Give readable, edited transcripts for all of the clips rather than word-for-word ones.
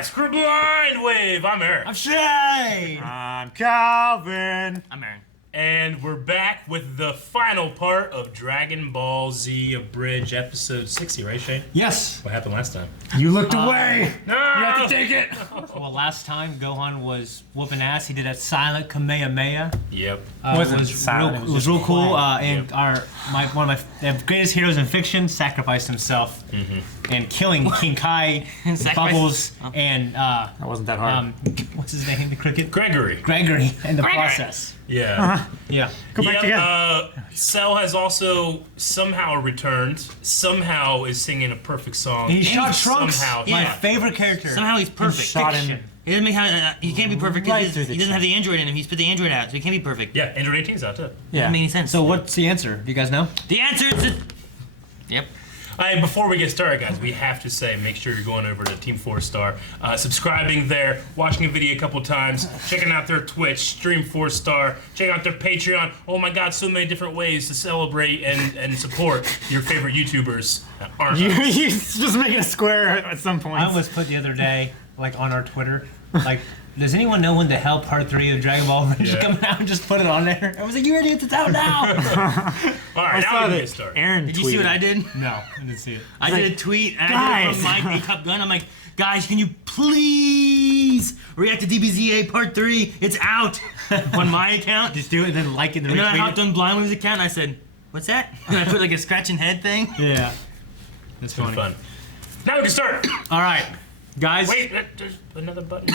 Alright, screw Blind Wave. I'm Eric. I'm Shay. I'm Calvin. I'm Aaron. And we're back with the final part of Dragon Ball Z Abridged episode 60, right, Shane? Yes. What happened last time? You looked away. No! You have to take it. Well, last time Gohan was whooping ass. He did that silent Kamehameha. Yep. Wasn't it was silent, Real, it was real cool. And Yep. one of my greatest heroes in fiction sacrificed himself and killing King Kai, Bubbles, and That wasn't that hard. what's his name? The cricket. Gregory. Gregory in the process. Yeah. Yeah. Go back again. Cell has also somehow returned. Somehow is singing a perfect song. He shot Trunks. Somehow, My yeah. favorite character. Somehow he's perfect. Shot Fiction. him. He doesn't make he can't be perfect Right because through the he doesn't have chest. the Android in him. He's put the Android out, so he can't be perfect. Yeah, Android 18's out too. Yeah. Doesn't make any sense. So what's the answer? Do you guys know? The answer is Yep. Before we get started, guys, we have to say, make sure you're going over to Team 4-Star, subscribing there, watching a video a couple times, checking out their Twitch, Stream 4-Star, checking out their Patreon. Oh my God, so many different ways to celebrate and support your favorite YouTubers. Aren't You us. just making a square at some point. I almost put the other day, like on our Twitter, like, does anyone know when the hell part 3 of Dragon Ball is Yeah. coming out? And just put it on there. I was like, you idiots, it's out now. All right, I now saw we can get that started. Aaron Did you see what I did? No, I didn't see it. I did a tweet and I did it from Guys. my A-Cup gun. I'm like, guys, can you please react to DBZA Part 3? It's out on my account. Just do it and then like it and And then I retweet hopped it. on Blindwing's account and I said, what's that? And I put like a scratching head thing. Yeah. That's It's funny. fun. Now we can start. All right, guys. Wait, there's another button.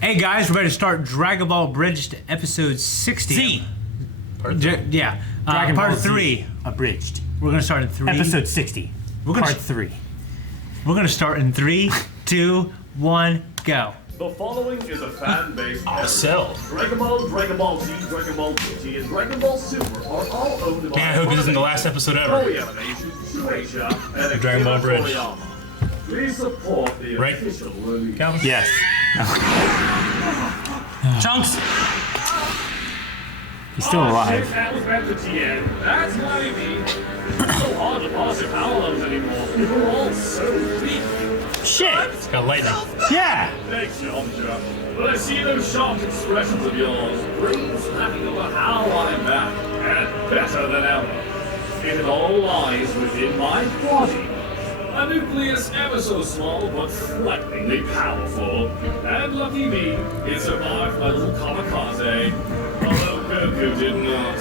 Hey, guys, we're ready to start Dragon Ball Abridged episode 60. Z. Part three. Yeah. Dragon part Ball Z 3. Abridged. We're going to start in 3. Episode 60. We're gonna Part 3. We're going to start in 3, 2, 1, go. The following is a fan-based Cell. Dragon Ball, Dragon Ball Z, Dragon Ball GT, and Dragon Ball Super are all owned by Man, I hope this isn't the last episode ever. Toei Animation, Shueisha, and Dragon Ball Akira Bridge. Toriyama. Please support the Right. official release. Calvin? Yes. Chunks. He's still alive. That was back to TN. That's what I mean. It's so hard to pass your parallels anymore. We're all so weak. Shit. It's got lightning. Yeah. Thanks, Yamcha. But I see those sharp expressions of yours. Brains snapping over how I'm back. And better than ever. It all lies within my body. A nucleus ever so small, but frighteningly powerful. And lucky me, it survived my little kamikaze. Although Goku did not.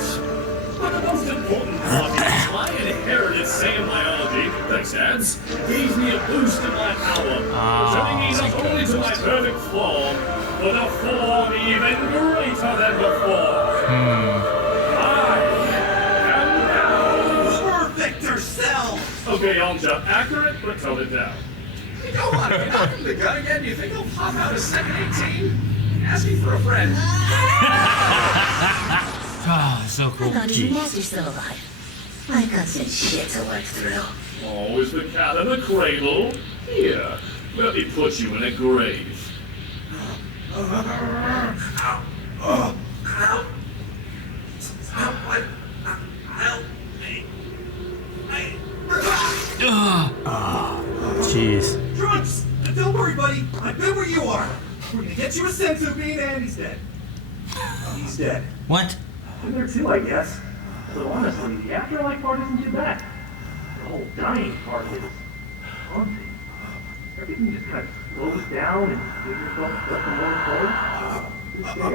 But the most important part is my inherited Saiyan biology, thanks ads, gave me a boost in my power, turning me not only to my perfect form, but a form even greater than before. I am now Perfect yourself! Okay, Yamcha, accurate, but tone it down. You know what? If you're not from the gun again, do you think he'll pop out a second 18? Asking for a friend. Oh, so cool. I thought your master's still alive. I got some shit to work through. Oh, is the cat in the cradle? Here, let me put you in a grave. Someone help me. Jeez. Trunks! Don't worry, buddy. I've been where you are. We're gonna get you a senzu bean and he's dead. He's dead. What? I'm there too, I guess. Although honestly, the afterlife part isn't too bad. The whole dying part is haunting. Everything just kind of slows down and gives yourself just a more forward. This day I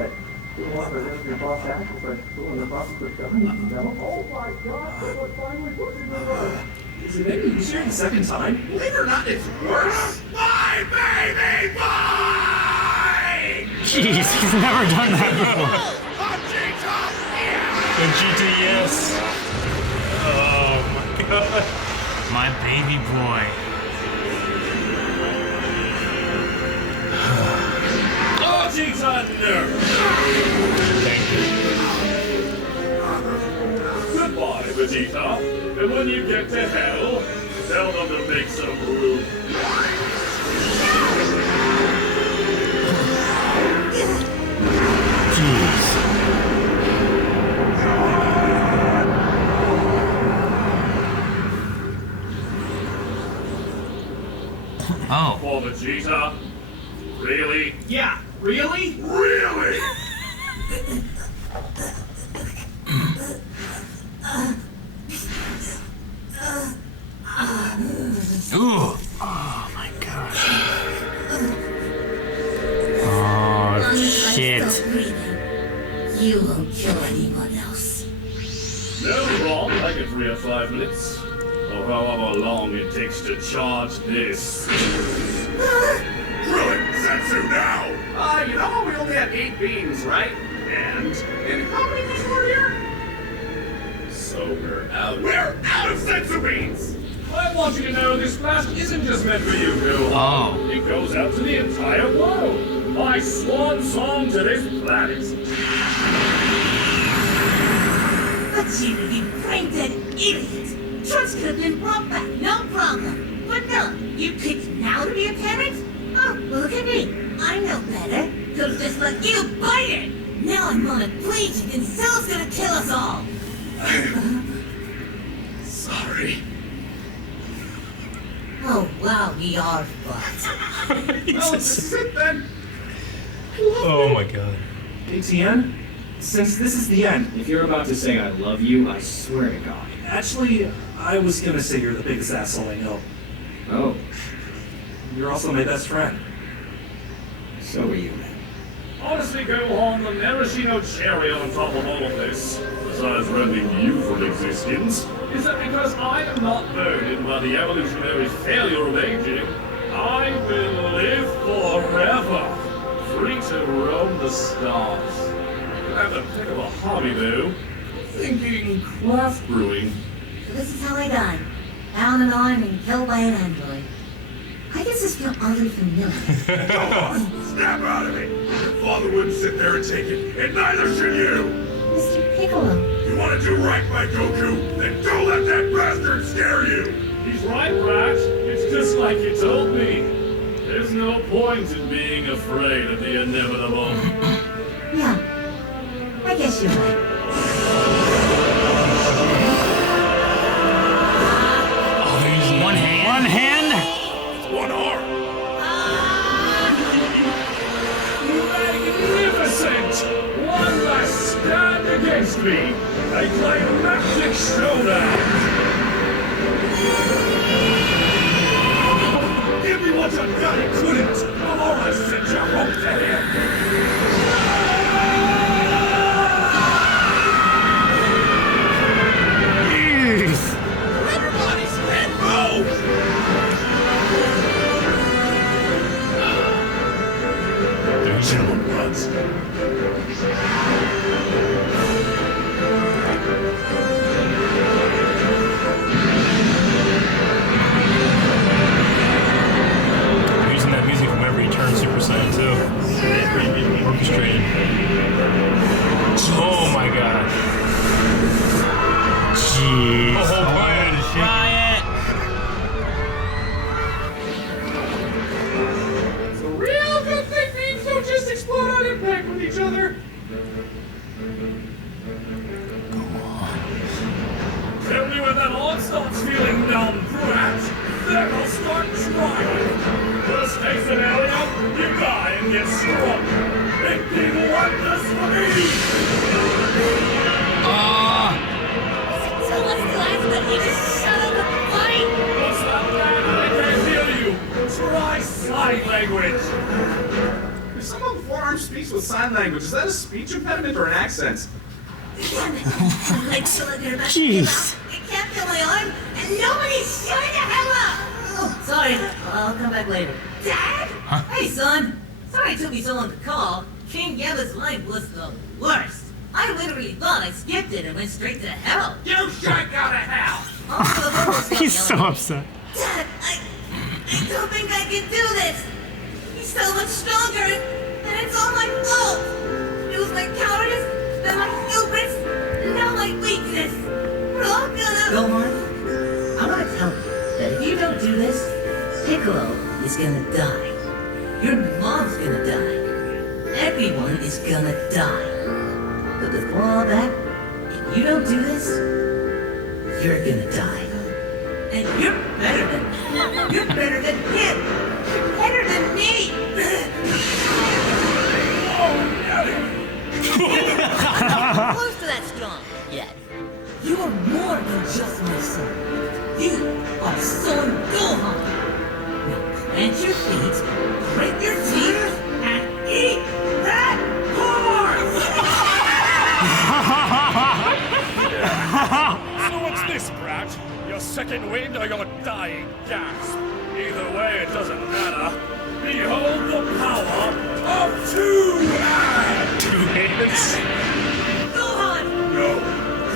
didn't want to resist your boss actions by pulling the process of government down. Oh my god, they were finally pushing the road. Is it any easier the second time? Believe it or not, it's worse. My baby boy! Jeez, he's never done that before. The GTS. Oh my God. My baby boy. Vegeta nerd! Thank you. Goodbye, Vegeta. And when you get to hell, tell them to make some room. Jeez. Oh. For Vegeta? Really? Yeah, really? Really? Ooh. Oh my gosh. As long as I'm shit. still breathing, you won't kill anyone else. No problem. I can free up 5 minutes. Or however long it takes to charge this. Really? Sensu now! You know, we only have 8 beans, right? And How many things were here? so we're out of sensu beans! I want you to know this blast isn't just meant for you, Goku. Oh. It goes out to the entire world. My swan song to this planet. Vegeta, you brain-dead idiot! Trunks could have been brought back, no problem. But no, you picked now to be a parent? Oh, look at me. I know better. Could've just let you bite it! Now I'm monoplegic and Cell's gonna kill us all! Sorry. Oh, wow, we are fucked. Well, this is it then. Oh my god. ATN, since this is the end, If you're about to say I love you, I swear to God. actually, I was gonna say you're the biggest asshole I know. Oh, You're also my best friend. so are you then. Honestly, Gohan, the maraschino cherry on top of all of this, besides rendering you from existence, is that because I am not burdened by the evolutionary failure of aging, I will live forever, free to roam the stars. I have the pick of a hobby, though. Thinking craft brewing. So this is how I died. Down an arm and killed by an android. Why does this feel oddly familiar? Gohan, snap out of it! Your father wouldn't sit there and take it, and neither should you! Mr. Piccolo. You want to do right by Goku? Then don't let that bastard scare you! He's right, Rat. It's just like you told me. There's no point in being afraid of the inevitable. Yeah, I guess you're right. Oh, they're using One hand. One hand? One arm. Magnificent! One last stand against me. A climactic showdown. Give me what you got, you couldn't. Laura sent you home to him. Everybody's head move! Gentlemen, runs. They're using that music from every turn Super Saiyan too. Orchestrated. Oh my god. Jeez. The whole planet is shaking. Riot. It's a real good thing beams don't just explode on impact with each other. Tell me when that arm starts feeling numb, Rat. Then I'll start trying. Worst case scenario, you die and get stronger. Making wonders for me! So what's the last but you just shut up and fight? What's that, man? I can't hear you. Try sign language. If someone with forearm speaks with sign language, is that a speech impediment or an accent? Damn it. I'm cylinder back Jeez. It can't feel my arm, and nobody's shutting the hell up! Oh, sorry. I'll come back later. Dad? Hey, son. Sorry it took me so long to call. King Yeva's line was the worst. I literally thought I skipped it and went straight to hell. You shank out of hell! He's so upset. Dad, I don't think I can do this. He's so much stronger, and it's all my fault. It was my cowardice, then my hubris, and now my weakness. We're all gonna... Gohan, I want to tell you that if you don't do this, Piccolo is gonna die. Your mom's gonna die. Everyone is gonna die. But before all that, if you don't do this, you're gonna die. And you're better than him. You're better than me! Not close to that strong yet. You are more than just my son. You are Son Gohan. Now plant your feet, grit your teeth, and eat that horse! So what's this, brat? Your second wind or your dying gasp? Either way, it doesn't matter. Behold the power of two hands! Two hands? Gohan! No,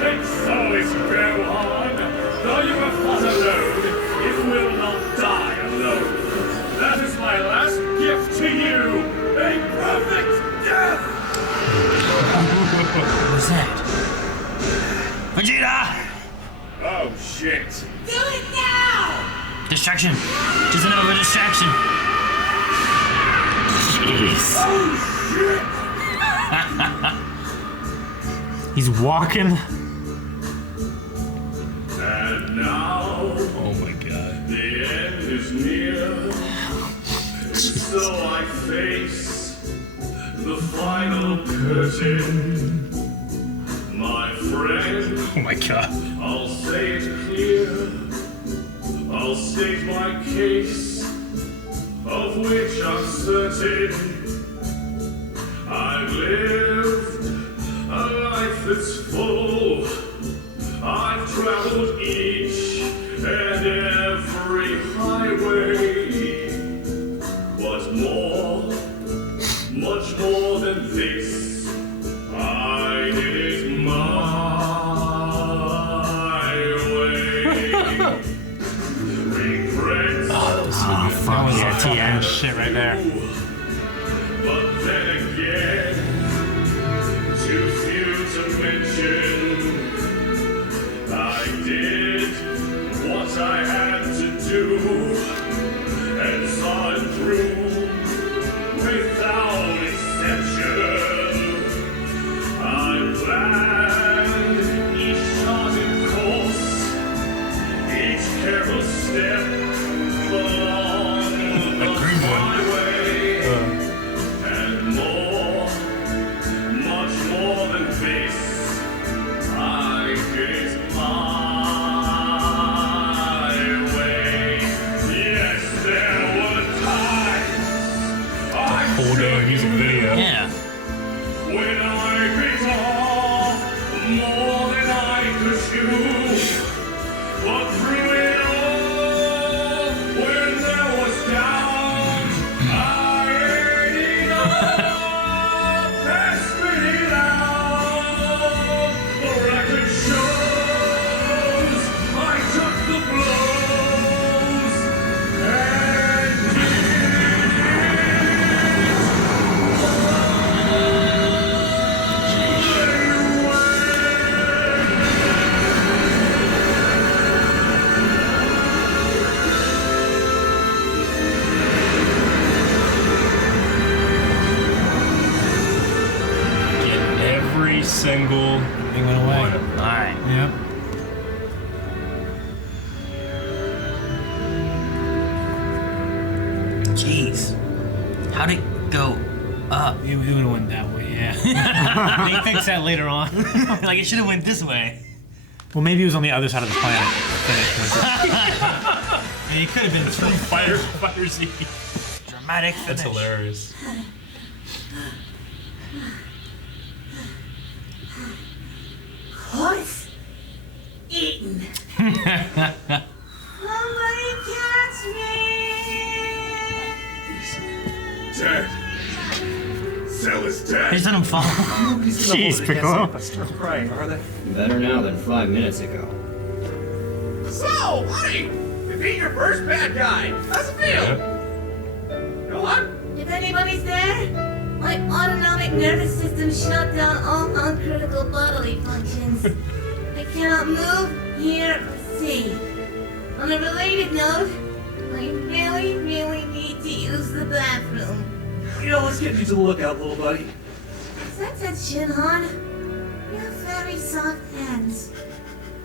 take solace, Gohan. Though you have fought alone, it will not die alone. That is my last gift to you, a perfect death! What was that? Vegeta! Oh, shit. Do it now! Distraction. Just enough of a distraction. Jeez. Oh, shit! He's walking. And now, Oh my god. the end is near. And so I face the final curtain. My friend, Oh my god. I'll say it clear. I'll state my case, of which I'm certain. I've lived a life that's full. I've traveled each and every highway. But more, much more than this, I did it my way. Regrets. Oh, fuck yeah, TN. Shit right there. But then again, too few to mention. I did what I had to do and saw it through without exception. I planned each charted course, each careful step along the highway. And more, much more than this, I did it my way. Yes, there were times I Whole damn music video. Yeah. when I bit off more than I could chew. But through it all, when there was doubt, I ate it up and spit it out. The record shows I took the blows and Get every single They went away. one of them. Alright. Yep. Jeez. How'd it go up? It would have went that way, yeah. They fix that later on. Like, it should have went this way. Well, maybe he was on the other side of the planet. And it could have been two. Fighter Z. Dramatic finish. That's hilarious. Horse eaten. Somebody catch me! dead. Cell is I dead. just let him fall. Jeez, Piccolo. Right, are they? Better now than 5 minutes ago. So, buddy! You beat your first bad guy! How's it feel? Go on! If anybody's there, my autonomic nervous system shut down all non-critical bodily functions. I cannot move, hear, or see. On a related note, I really, really need to use the bathroom. You know, let's get you to the lookout, little buddy. That's it, Shinhan. You have very soft hands.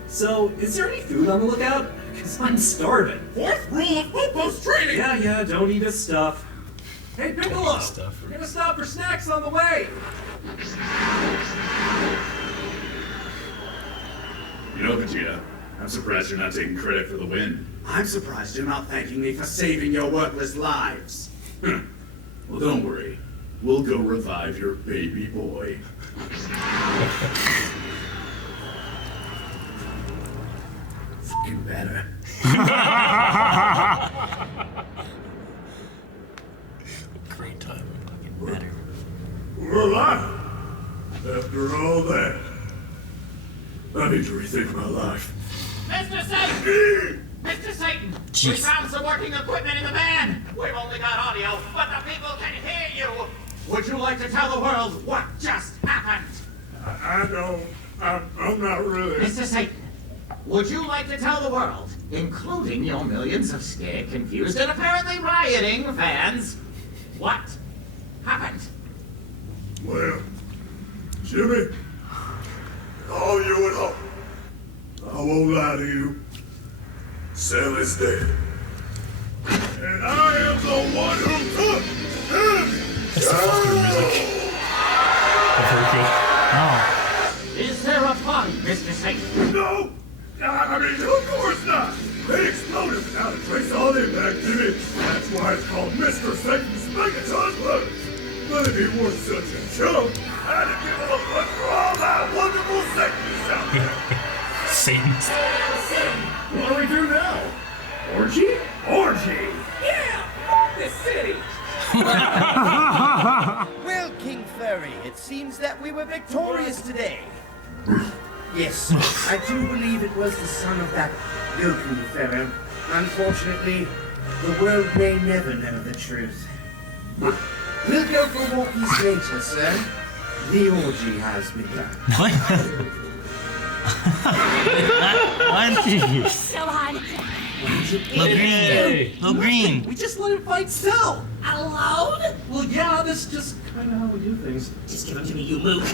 So, is there any food on the lookout? Because I'm starving. Fourth rule of Popo's training! Yeah, don't eat his stuff. Hey, Piccolo! Stuff. We're gonna stop for snacks on the way! You know, Vegeta, I'm surprised you're not taking credit for the win. I'm surprised you're not thanking me for saving your worthless lives. Well, don't worry. We'll go revive your baby boy. Fucking better. Great time. Better. We're alive! After all that, I need to rethink my life. Mr. Satan! Mr. Satan! We Jeez. found some working equipment in the van! We've only got audio, but the people can hear you! Would you like to tell the world what just happened? I'm not really. Mr. Satan, would you like to tell the world, including your millions of scared, confused, and apparently rioting fans, what happened? Well, Jimmy, all you at home, I won't lie to you. Cell is dead. And I am the one who took him! That's the fucking music. Oh. Is there a body, Mr. Satan? No! I mean, of course not! They exploded without a trace on impact, Jimmy. That's why it's called Mr. Satan's Megaton Load. But if he was such a chump, I'd have given a look for all that wonderful Satans out there. Satan's. What do we do now? Orgy? Orgy! Yeah! This city! Well, King Fairy, it seems that we were victorious today. Yes, I do believe it was the son of that Goku Pharaoh. Unfortunately, the world may never know the truth. We'll go for walkies later, sir. The orgy has begun. What? What? Jeez. Gohan, Look green. Look green. We just let him fight Cell! alone? Well, yeah, that's just kind of how we do things. Just give him to me, you mook.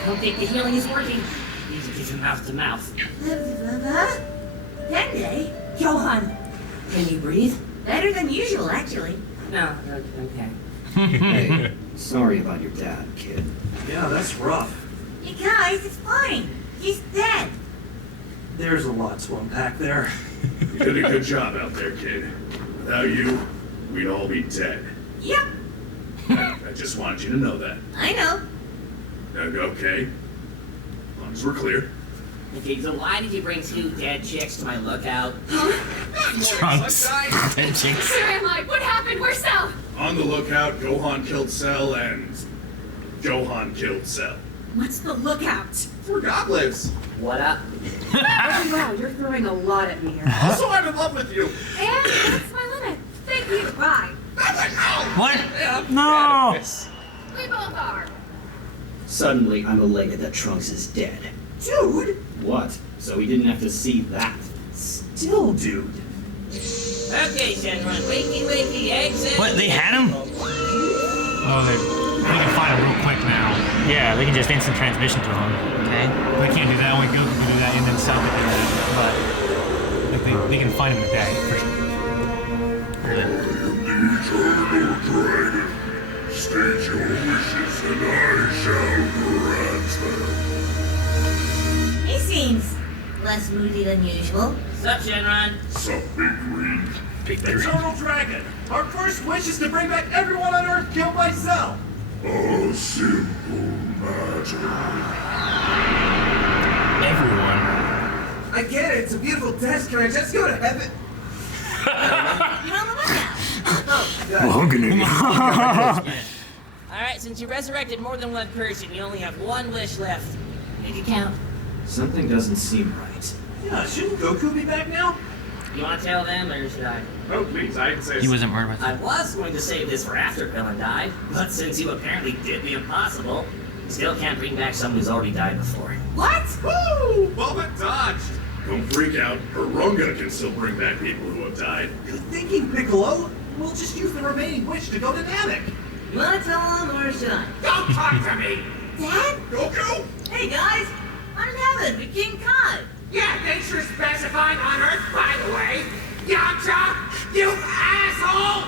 I don't think the healing is working. Need to give him mouth to mouth. Dende? Gohan, can you breathe? Better than usual, actually. No, okay. Hey, sorry about your dad, kid. Yeah, that's rough. You guys, it's fine. He's dead. There's a lot to unpack there. You did a good job out there, kid. Without you, we'd all be dead. Yep, I just wanted you to know that. I know. Okay? As long as we're clear. Okay, so why did you bring two dead chicks to my lookout? Trunks. Dead chicks. Where am I? What happened? Where's Cell? On the lookout, Gohan killed Cell and Gohan killed Cell. What's the lookout? Where God lives. What up? Wow, you're throwing a lot at me here. Also, I'm in love with you. And that's my limit. Thank you. Bye. What? No! We both are. Suddenly, I'm elated that Trunks is dead. Dude! What? So he didn't have to see that. Still, dude. Okay, Shenron, wakey, exit. What? They had him? Oh, they can find him real quick now. Yeah, they can just instant transmission to him. Okay. They can't do that. Only Goku can do that, and then Cell can do that. But like, they can find him today. For sure. Eternal dragon, state your wishes and I shall grant them. He seems less moody than usual. Sup, Shenron? Some big green. Eternal Dragon! Our first wish is to bring back everyone on Earth killed by Cell! A simple matter. Everyone. I get it, it's a beautiful test, can I just go to heaven? You're on the lookout. Alright, since you resurrected more than one person, you only have one wish left. Make it count. Something doesn't seem right. Yeah, shouldn't Goku be back now? You want to tell them, or should I? Oh, please, I can say He wasn't worried about I that. was going to save this for after Krillin died, but since you apparently did the impossible, you still can't bring back someone who's already died before. What? Woo! Bulma dodged! Don't freak out. Harunga can still bring back people who have died. Good thinking, Piccolo! We'll just use the remaining wish to go to Namek! You want to tell them, or should I? Don't talk to me! Dad? Goku! Hey guys! I'm in heaven with King Kai. Yeah, they sure specified on Earth, by the way. Yamcha, you asshole!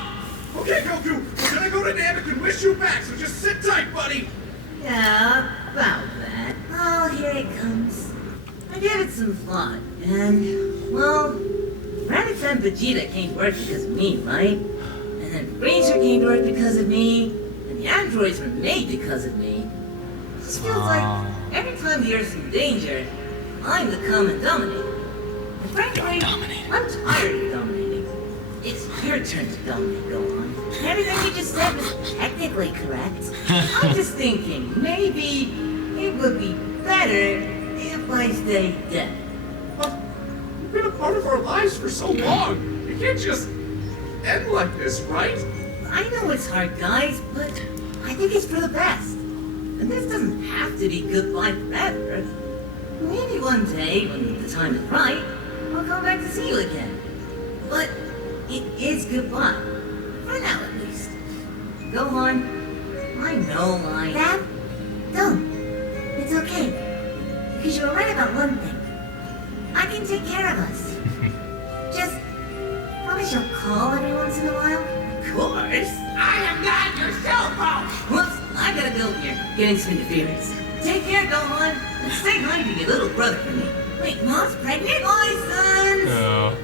Okay, Goku, we're gonna go to Namek and wish you back, so just sit tight, buddy. Yeah, about that. Oh, here it comes. I gave it some thought, and, well, Raditz and Vegeta came to Earth because of me, right? And then Freezer came to Earth because of me, and the androids were made because of me. It just feels like every time the Earth's in danger, I'm the common dominator. And frankly, I'm tired of dominating. It's your turn to dominate, Gohan. Everything you just said was technically correct. I'm just thinking, maybe it would be better if I stay dead. But you've been a part of our lives for so long. You can't just end like this, right? I know it's hard, guys, but I think it's for the best. And this doesn't have to be goodbye forever. Maybe one day, when the time is right, I'll come back to see you again. But it is goodbye. For now, at least. Gohan, I know Dad, don't. It's okay. Because you were right about one thing. I can take care of us. Just promise you'll call every once in a while. Of course. I am not your cell phone! Whoops, I gotta go here. Getting some interference. Take care, Gohan. And stay kind to your little brother for me. Wait, Mom's pregnant? Bye, sons! Oh.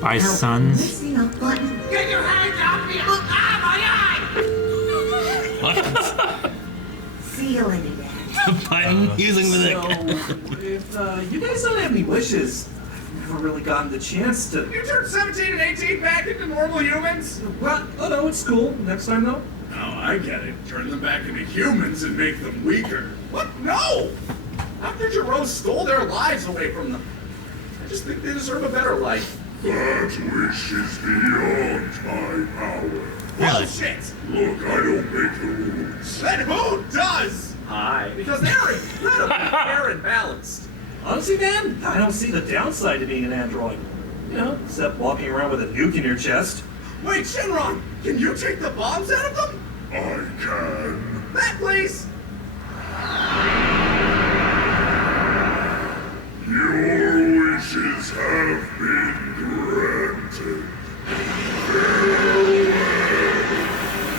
By sons. Missing a button. Get your hands off me! Ah, my eye! See you later, Dad. Button using the So, if you guys don't have any wishes, I've never really gotten the chance to. You turned 17 and 18 back into normal humans? Well, oh no, it's cool. Next time, though. Oh, I get it. Turn them back into humans and make them weaker. What? No! After Jiro stole their lives away from them, I just think they deserve a better life. That wish is beyond my power. Bullshit! Look, I don't make the rules. Then who does? Hi. Because they're incredibly fair and balanced. Honestly, man, I don't see the downside to being an android. You know, except walking around with a nuke in your chest. Wait, Shenron, can you take the bombs out of them? I can. That place? Your wishes have been granted. Farewell,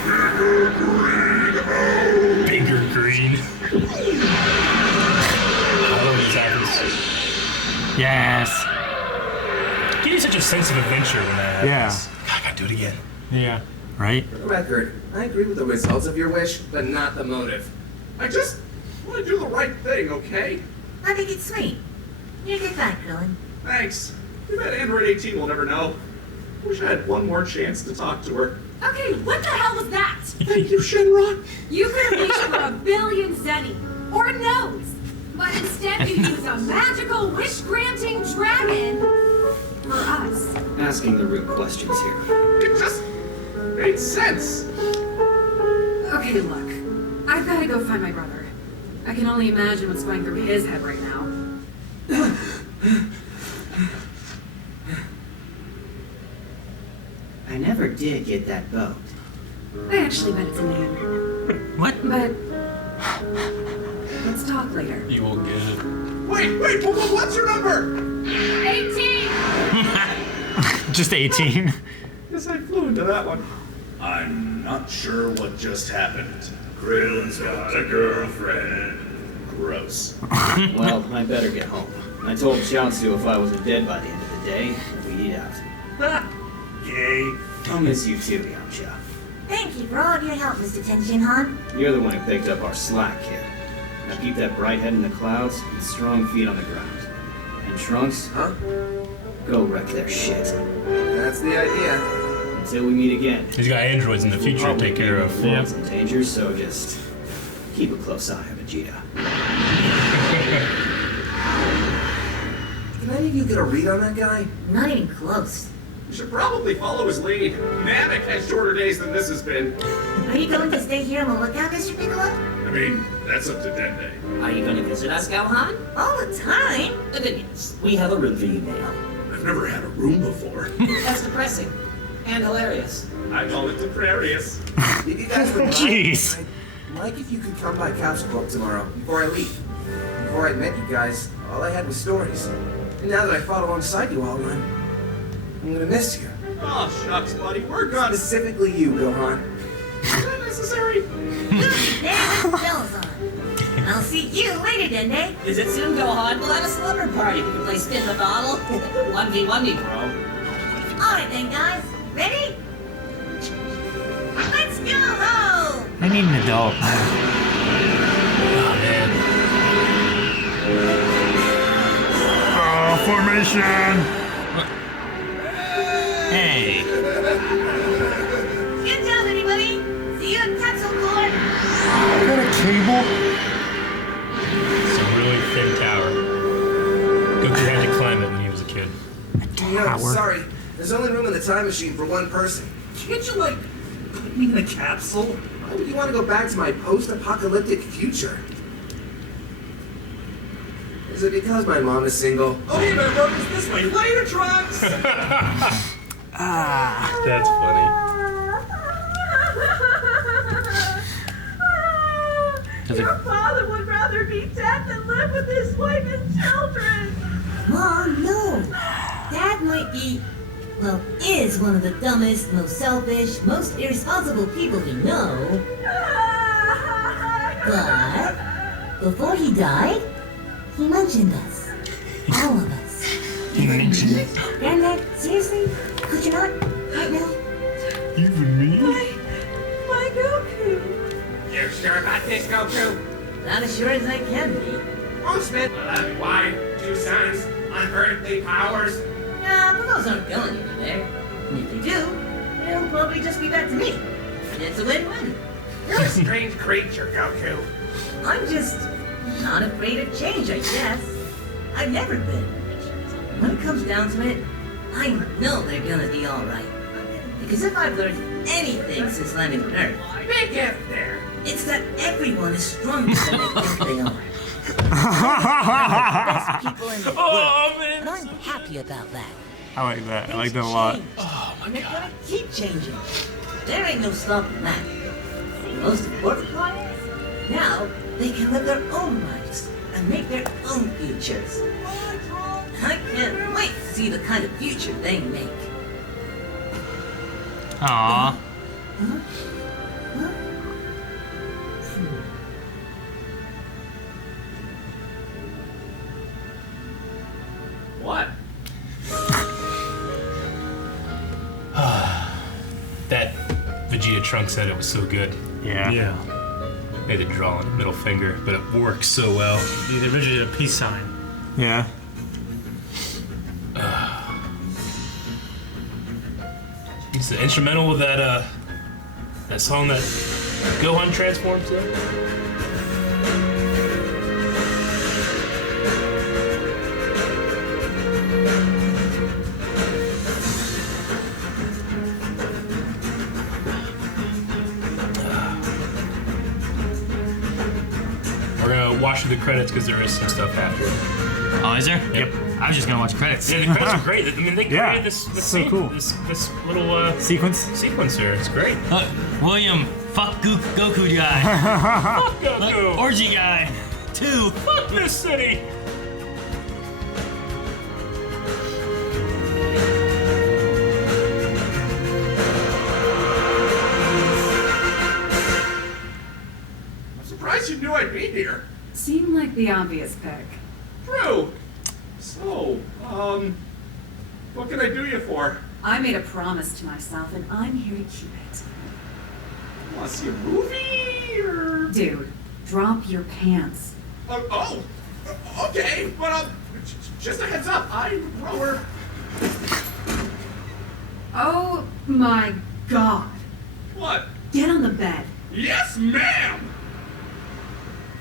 Bigger Green out. Bigger green. I love these happens. Yes. Give you such a sense of adventure when that happens. Yeah. God, I gotta do it again. Yeah. Right? For the record, I agree with the results of your wish, but not the motive. I just want to do the right thing, okay? I think it's sweet. You're a good guy, Krillin. Thanks. Too bad Android 18 will never know. Wish I had one more chance to talk to her. Okay, what the hell was that? Thank you, Shenron. You could reach for a billion Zeni, or a nose, but instead you use a magical wish-granting dragon for us. Asking the rude questions here. It just made sense. Okay, look, I've got to go find my brother. I can only imagine what's going through his head right now. I never did get that boat. I actually bet it's a man. What? But let's talk later. You will get it. Wait, what's your number? 18! Just 18. Guess I flew into that one. I'm not sure what just happened. Krillin's got a girlfriend. Gross. Well, I better get home. I told Chiaotzu if I wasn't dead by the end of the day, we'd eat out. Yay. I'll miss you too, Yamcha. Thank you for all of your help, Mr. Tenshinhan. You're the one who picked up our slack, kid. Now keep that bright head in the clouds and strong feet on the ground. And Trunks, Huh? go wreck their shit. That's the idea. Until we meet again. He's got androids in the future to take care of. World's in danger, so just keep a close eye on Vegeta. Can any of you get a read on that guy? Not even close. You should probably follow his lead. Namek has shorter days than this has been. Are you going to stay here on the lookout, Mr. Piccolo? I mean, that's up to Dende. Are you going to visit us, Gohan? All the time? Then yes, we have a room for you now. I've never had a room before. That's depressing. And hilarious. I call it Deprarious. If you guys would Jeez. I'd like if you could come by Capsule Club tomorrow before I leave. before I met you guys, all I had was stories. And now that I fought alongside you all, I'm gonna miss you. Oh, shucks, buddy. We're gone. Specifically you, Gohan. Is that necessary? Bells on. I'll see you later, Dende. Is it soon, Gohan? We'll have a slumber party. We can play spin the bottle. 1v1 me, bro. Alright then, guys. Ready? Let's go home! I need an adult. Oh, man. Formation! Hey. Good job, everybody. See you in Capsule Core. Got a cable? It's a really thin tower. Goku had to climb it when he was a kid. No, sorry. There's only room in the time machine for one person. Can't you, like, put me in a capsule? Why would you want to go back to my post-apocalyptic future? Is it because my mom is single? Oh, hey, man, road is this way. Later, Trunks! That's funny. Your father would rather be dead than live with his wife and children. Mom, no. Dad might be, well, is one of the dumbest, most selfish, most irresponsible people we know. But before he died, he mentioned us. All of us. He mentioned it. Granddad, seriously? Could you not? Right now? Even me? My Goku. You sure about this, Goku? Not as sure as I can be. Postman, 11 wife, 2 sons, unearthly powers. Nah, but those aren't going anywhere. And if they do, they'll probably just be back to me. And it's a win-win. You're a strange creature, Goku. I'm just not afraid of change, I guess. I've never been. When it comes down to it, I know they're gonna be alright. Because if I've learned anything since landing on Earth, Big F there. it's that everyone is stronger than they think they are. Best people in the world, man. and I'm happy about that. I like that. I like Things that a lot. change, Oh, my and they're God. gonna keep changing. There ain't no stopping that. The most important part is, now they can live their own lives and make their own futures. I can't wait to see the kind of future they make. Aww. What? That Vegeta Trunks said it was so good. Yeah. Yeah. They had to draw on a middle finger, but it works so well. They originally did a peace sign. Yeah. He's the instrumental with that that song that Gohan transformed to. We're gonna watch through the credits because there is some stuff after. Oh, is there? Yep. I was just gonna watch credits. Yeah, the credits are great. I mean, they Yeah, created this so scene, cool. this little Sequence? sequence here. It's great. Look, William, fuck Goku guy. Fuck Goku. Look, orgy guy. 2. Fuck this city. I'm surprised you knew I'd be here. Seemed like the obvious pick. True. So, what can I do you for? I made a promise to myself, and I'm here to keep it. Want to see a movie, or? Dude, drop your pants. Okay, but just a heads up, I'm a grower. Oh my god. What? Get on the bed. Yes, ma'am.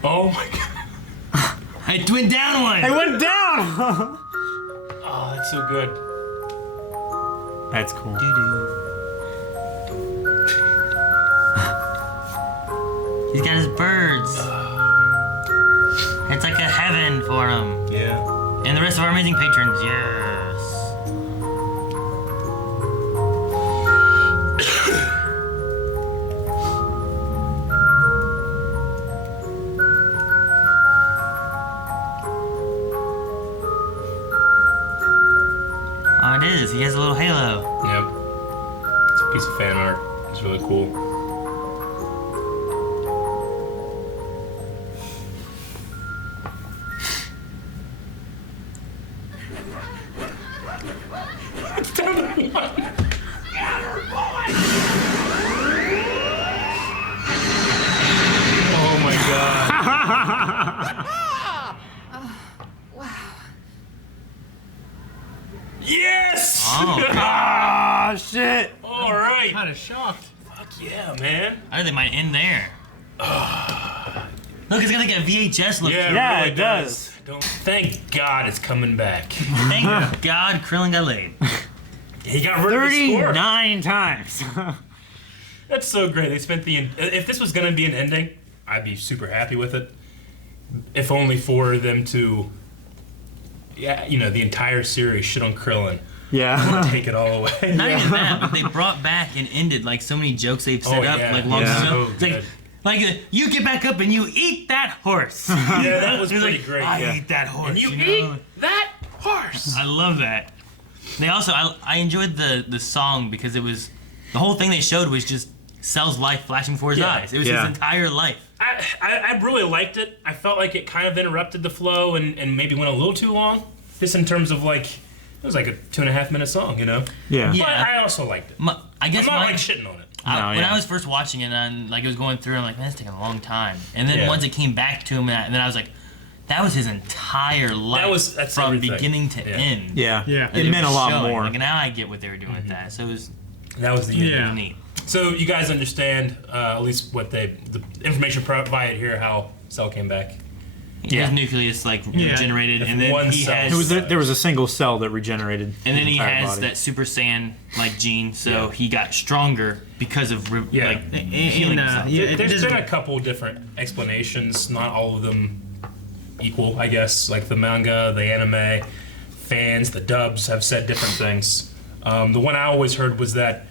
Oh my god. I went down one. I went down! Oh, that's so good. That's cool. He's got his birds. It's like a heaven for him. Yeah. And the rest of our amazing patrons, yes. piece of fan art. It's really cool. Oh my god. Yes! Oh. Ah, shit. All right. Kind of shocked. Fuck yeah, man. I think they might end there. Look, it's gonna get a VHS look. Yeah, Yeah, it does. Thank God it's coming back. Thank God Krillin got laid. He got rid of the score. 39 times. That's so great. They spent if this was gonna be an ending, I'd be super happy with it. If only for them to, the entire series shit on Krillin. Yeah. Take it all away. Not even that, but they brought back and ended like so many jokes they've set up like long ago. So It's like you get back up and you eat that horse. Yeah, that was It's pretty like, great. I eat that horse. And you know? eat that horse. I love that. They also, I enjoyed the song because it was, the whole thing they showed was just Cell's life flashing before his eyes. It was his entire life. I really liked it. I felt like it kind of interrupted the flow and maybe went a little too long. Just in terms of like, it was like a 2.5 minute song, you know? Yeah. But I also liked it. I guess I'm not my- like shitting on it. When I was first watching it and like it was going through, I'm like, man, it's taking a long time. And then Yeah. once it came back to him, and then I was like, that was his entire life that's from everything. beginning to end. Yeah. Yeah. That It they meant a were lot showing. more. Like now I get what they were doing with that. So it was That was the really neat. So you guys understand at least what the information provided here, how Cell came back. His nucleus like regenerated, If and then one he cell- has. There was a single cell that regenerated. And then his he entire has body. that Super Saiyan like gene, so he got stronger because of like healing himself. There's been a couple different explanations, not all of them equal, I guess. Like the manga, the anime, fans, the dubs have said different things. The one I always heard was that,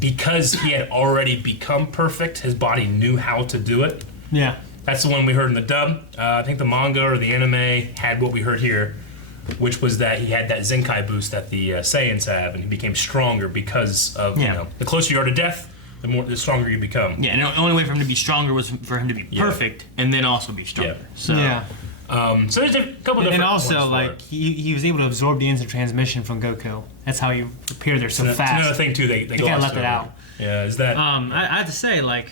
because he had already become perfect, his body knew how to do it. Yeah. That's the one we heard in the dub. I think the manga or the anime had what we heard here, which was that he had that Zenkai boost that the Saiyans have, and he became stronger because of, the closer you are to death, the stronger you become. Yeah, and the only way for him to be stronger was for him to be perfect and then also be stronger. So so there's a couple different And also, ones for like, it. he was able to absorb the instant transmission from Goku. That's how he appeared there so That's fast. another thing, too, they can't glossed let that over. out. Yeah, is that... I have to say, like,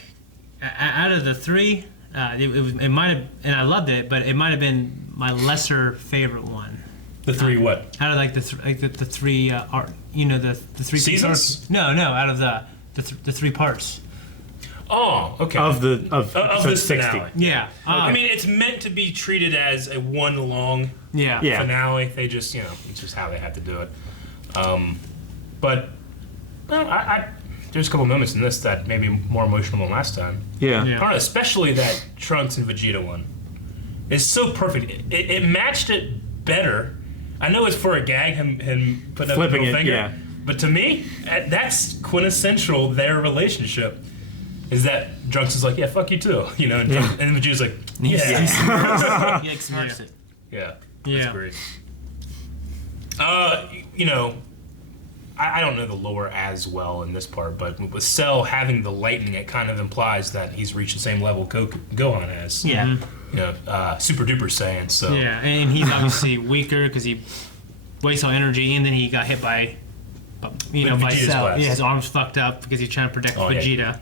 out of the three, it might have, and I loved it, but it might have been my lesser favorite one. The three what? Out of like the three art, the three Seasons? No, out of the three parts. Oh, okay. Of this 60. finale. Yeah. I mean, it's meant to be treated as a one long finale. They just, it's just how they have to do it. But there's a couple moments in this that made me more emotional than last time. Yeah. I don't know, especially that Trunks and Vegeta one. It's so perfect. It matched it better. I know it's for a gag, him putting up Flipping the middle it, finger. yeah. But to me, that's quintessential their relationship. Is that Trunks is like, yeah, fuck you too, and Vegeta's like, yeah. He like smirks it. Yeah. That's great. I don't know the lore as well in this part, but with Cell having the lightning, it kind of implies that he's reached the same level Gohan has. Yeah. Super duper Saiyan. So Yeah, and he's obviously weaker because he wastes all energy, and then he got hit by by Vegeta's Cell. blast. Yeah, his arm's fucked up because he's trying to protect Vegeta.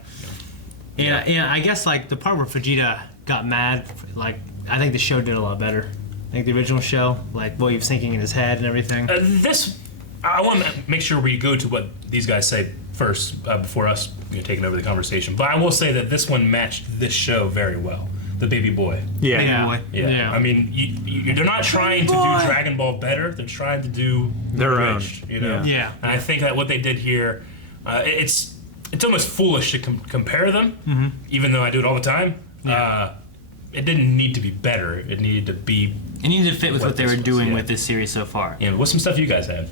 Yeah, I guess like the part where Vegeta got mad, like I think the show did a lot better. I think the original show, like what he was thinking in his head and everything. I want to make sure we go to what these guys say first before us taking over the conversation. But I will say that this one matched this show very well. The baby boy. Yeah. I mean, they're not trying to do Dragon Ball better. They're trying to do Their own. Abridged, Yeah. And I think that what they did here, it's almost foolish to compare them, even though I do it all the time. It didn't need to be better. It needed to be. It needed to fit with what they were this was, doing with this series so far. Yeah. What's some stuff you guys have?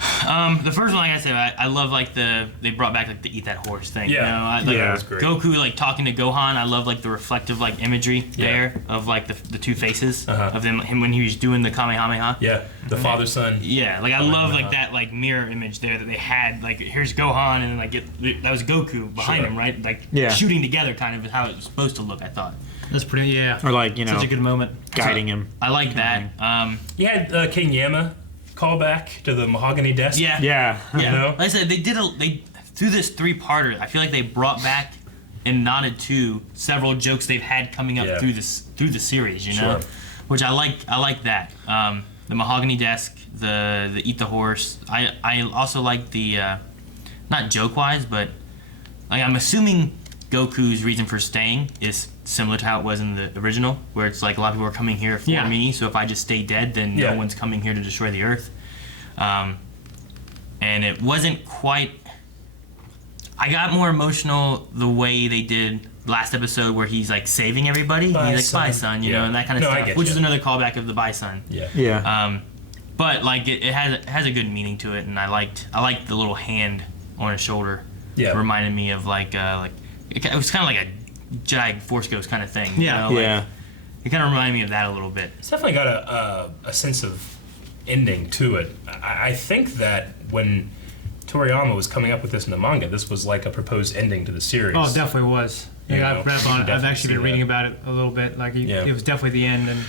The first one, like I said, I love like they brought back like the eat that horse thing. Yeah. You know, like, That was great. Goku like talking to Gohan. I love like the reflective like imagery there of like the two faces of him when he was doing the Kamehameha. Yeah, the father son. Yeah, like I love like that like mirror image there that they had. Like here's Gohan and then like that was Goku behind him, right? Like shooting together, kind of is how it was supposed to look. I thought. That's pretty. Yeah. Or like such a good moment. guiding him. I like that. You had King Yama call back to the mahogany desk. Yeah. Yeah. You know? Like I said, they through this 3-parter. I feel like they brought back and nodded to several jokes they've had coming up through the series. You know, which I like. I like that. The mahogany desk, the eat the horse. I also like the not joke wise, but like I'm assuming Goku's reason for staying is similar to how it was in the original, where it's like a lot of people are coming here for me, so if I just stay dead, then no one's coming here to destroy the Earth. And it wasn't quite... I got more emotional the way they did last episode where he's like saving everybody. He's like, bye son, you know, and that kind of stuff, which is another callback of the bye son. Yeah. But like it has a good meaning to it, and I liked the little hand on his shoulder. Yeah. It reminded me of like it was kind of like a Jedi Force Ghost kind of thing. Yeah. You know? Like, it kind of reminded me of that a little bit. It's definitely got a sense of ending to it. I think that when Toriyama was coming up with this in the manga, this was like a proposed ending to the series. Oh, it definitely was. Yeah, I've read up on it. I've actually been reading about it a little bit. Like, it was definitely the end. And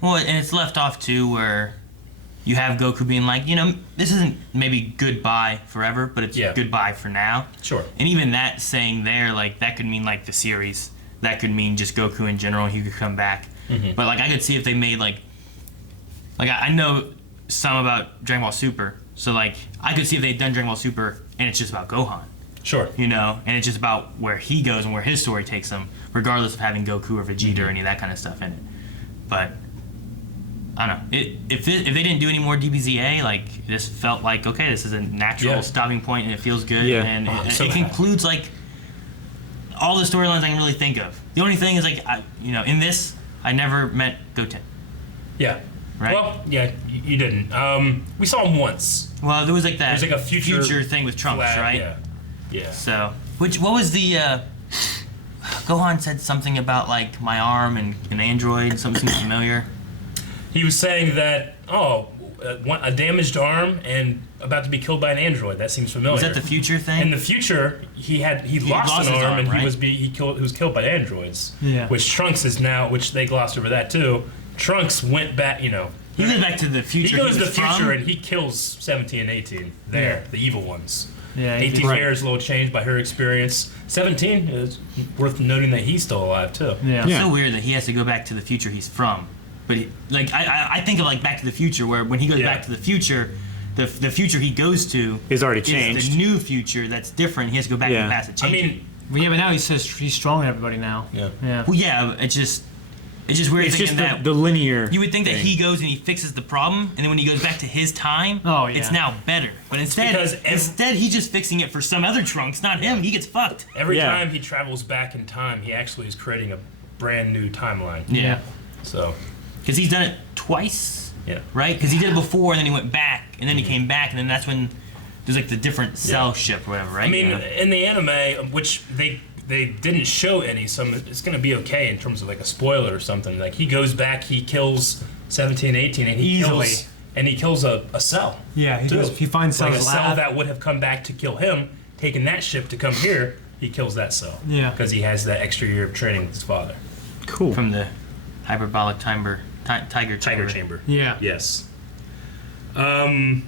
well, and it's left off too, where you have Goku being like, you know, this isn't maybe goodbye forever, but it's goodbye for now. Sure. And even that saying there, like, that could mean like the series. That could mean just Goku in general. He could come back. Mm-hmm. But like, I could see if they made like I know some about Dragon Ball Super, so like I could see if they'd done Dragon Ball Super and it's just about Gohan. Sure. You know, and it's just about where he goes and where his story takes him, regardless of having Goku or Vegeta or any of that kind of stuff in it. But I don't know. If they didn't do any more DBZA, like this felt like okay, this is a natural stopping point and it feels good. Yeah. And it concludes like all the storylines I can really think of. The only thing is like in this I never met Goten. Yeah. Right? Well, yeah, you didn't. We saw him once. Well, there was like that. There's like a future thing with Trunks, right? Yeah. Yeah. So, what was the? Gohan said something about like my arm and an android. Something familiar. He was saying that a damaged arm and about to be killed by an android. That seems familiar. Was that the future thing? In the future, he lost an arm and right? he was killed by androids. Yeah. Which Trunks is now, which they glossed over that too. Trunks went back, you know. He goes back to the future. He goes to the future and he kills 17 and 18 there, the evil ones. Yeah, 18's hair is a little changed by her experience. 17 is worth noting that he's still alive too. Yeah. It's so weird that he has to go back to the future he's from. But I think of like Back to the Future, where when he goes back to the future, the future he goes to is already changed. The new future that's different. He has to go back in the past to change. But now he says he's stronger than everybody now. Yeah. Yeah. Well, yeah, it's just weird It's thinking just that the linear. you would think that thing. he goes and he fixes the problem, and then when he goes back to his time, it's now better. But instead he's just fixing it for some other Trunks, not him. He gets fucked. Every time he travels back in time, he actually is creating a brand new timeline. Yeah. So. Because he's done it twice. Yeah. Right? Because he did it before, and then he went back, and then he came back, and then that's when there's like the different cell ship or whatever, right? I mean, in the anime, which they didn't show any, so it's going to be okay in terms of like a spoiler or something. Like he goes back, he kills 17, 18, and he kills a cell. Yeah, he finds like a cells cell that would have come back to kill him, taking that ship to come here. He kills that cell. Yeah. Because he has that extra year of training with his father. Cool. From the hyperbolic tiger chamber. Yeah. Yes. Hyperbaric.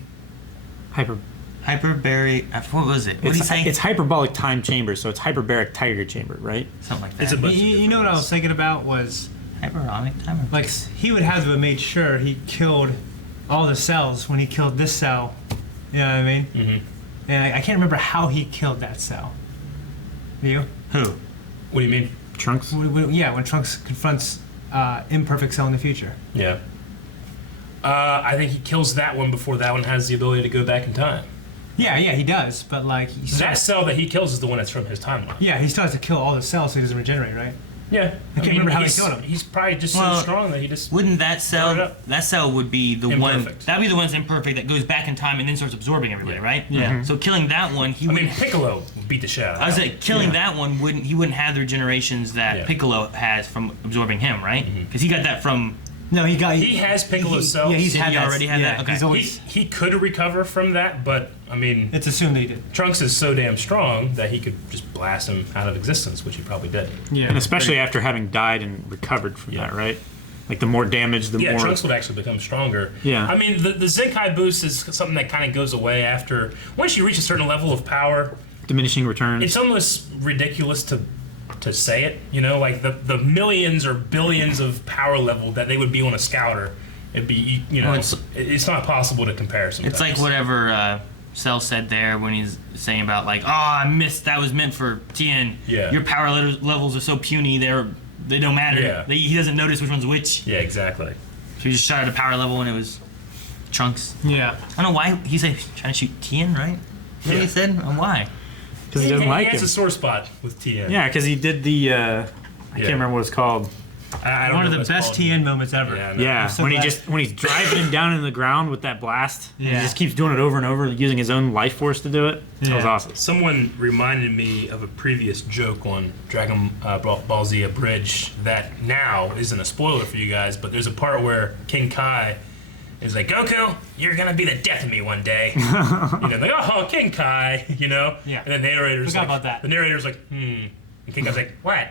What was it? What did he say? It's hyperbolic time chamber, so it's hyperbaric tiger chamber, right? Something like that. It's a bunch You know what I was thinking about was hyperbolic timer. Like he would have to have made sure he killed all the cells when he killed this cell. You know what I mean? Mm-hmm. And I can't remember how he killed that cell. Do you? Who? What do you mean? Trunks? When Trunks confronts Imperfect Cell in the future. Yeah. I think he kills that one before that one has the ability to go back in time. Yeah, he does, but like... That cell that he kills is the one that's from his timeline. Yeah, he still has to kill all the cells so he doesn't regenerate, right? Yeah, I can't remember how he killed him. He's probably just so strong that he just wouldn't that cell? That cell would be the one. Imperfect. That'd be the one that's imperfect that goes back in time and then starts absorbing everybody, right? Yeah. So killing that one, he. I mean, Piccolo beat the shit out of I was him. like, killing that one he wouldn't have the regenerations that Piccolo has from absorbing him, right? Because he got that from. No, He has Piccolo's cells. Yeah, he's had he that. already had that. Okay. He's always, He could recover from that, but I mean, it's assumed that he did. Trunks is so damn strong that he could just blast him out of existence, which he probably did. Yeah. And especially after having died and recovered from that, right? Like the more damage, the more. Trunks would actually become stronger. Yeah. I mean, the Zenkai boost is something that kind of goes away after once you reach a certain level of power. Diminishing returns. It's almost ridiculous to say it, you know, like the millions or billions of power level that they would be on a scouter. It'd be, you know, it's not possible to compare sometimes. It's like whatever Cell said there when he's saying about like, oh, I missed, that was meant for Tien. Yeah. Your power levels are so puny, they don't matter. Yeah. He doesn't notice which one's which. Yeah, exactly. So he just shot at a power level and it was Trunks. Yeah. I don't know why he said he's trying to shoot Tien, right? Is that what he said? Why? Because he doesn't like He has him. a sore spot with Tien. Yeah, because he did the. I can't remember what it's called. I don't One know of the what it's best called. TN moments ever. Yeah, I'm so when glad. when he's driving him down in the ground with that blast, and he Yeah. just keeps doing it over and over, using his own life force to do it. That was Yeah. awesome. Someone reminded me of a previous joke on Dragon Ball Z Abridged that now isn't a spoiler for you guys, but there's a part where King Kai is like, Goku, you're gonna be the death of me one day. You know, like, oh, King Kai, you know? Yeah. And the narrator's Forgot like, about that. The narrator's like, And King Kai's like, what?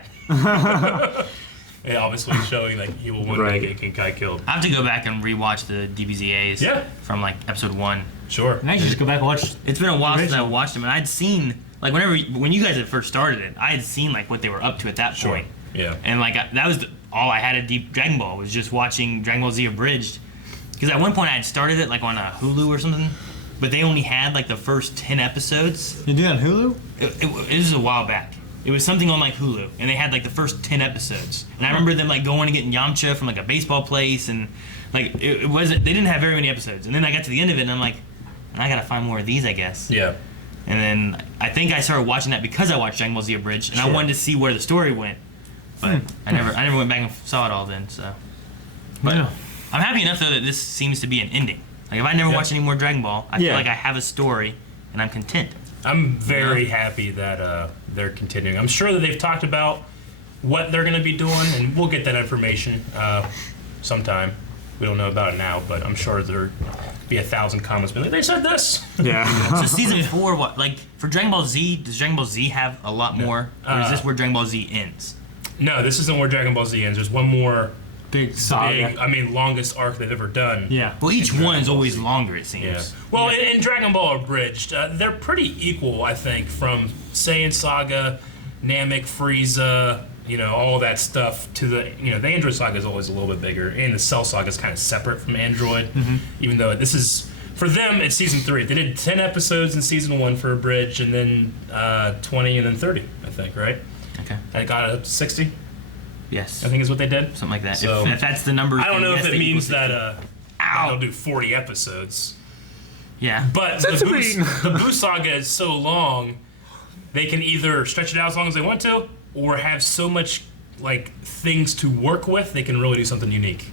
Yeah, obviously showing like he will one day get King Kai killed. I have to go back and rewatch the DBZAs from like episode 1. Sure. And I should just go back and watch. It's been a while since I original. watched them, and I'd seen like when you guys had first started it, I had seen like what they were up to at that point. Yeah. And like that was all I had at Deep Dragon Ball was just watching Dragon Ball Z Abridged. Because at one point I had started it like on a Hulu or something, but they only had like the first 10 episodes. You do it on Hulu? It was a while back. It was something on like Hulu, and they had like the first 10 episodes. And I remember them like going and getting Yamcha from like a baseball place, and like it wasn't. They didn't have very many episodes. And then I got to the end of it, and I'm like, I gotta find more of these, I guess. Yeah. And then I think I started watching that because I watched Dragon Ball Z Abridged, and I wanted to see where the story went. But I never went back and saw it all then. So. But I'm happy enough though that this seems to be an ending. Like if I never watch any more Dragon Ball, I feel like I have a story, and I'm content. I'm very happy that they're continuing. I'm sure that they've talked about what they're going to be doing, and we'll get that information sometime. We don't know about it now, but I'm sure there'll be 1,000 comments being like, they said this. Yeah. So season 4, what like for Dragon Ball Z? Does Dragon Ball Z have a lot more, or is this where Dragon Ball Z ends? No, this isn't where Dragon Ball Z ends. There's one more big saga. Longest arc they've ever done. Yeah. Well, each one is always longer, it seems. Yeah. Well, in Dragon Ball Abridged, they're pretty equal, I think, from Saiyan Saga, Namek, Frieza, you know, all that stuff to the Android Saga is always a little bit bigger, and the Cell Saga is kind of separate from Android, even though this is, for them, it's season 3. They did 10 episodes in season 1 for Abridged, and then 20, and then 30, I think, right? Okay. I got a 60. Yes. I think is what they did. Something like that. So, if that's the number. I don't know if yes, it they means equal that they'll do 40 episodes. Yeah. But the Boo Saga is so long, they can either stretch it out as long as they want to, or have so much like things to work with, they can really do something unique.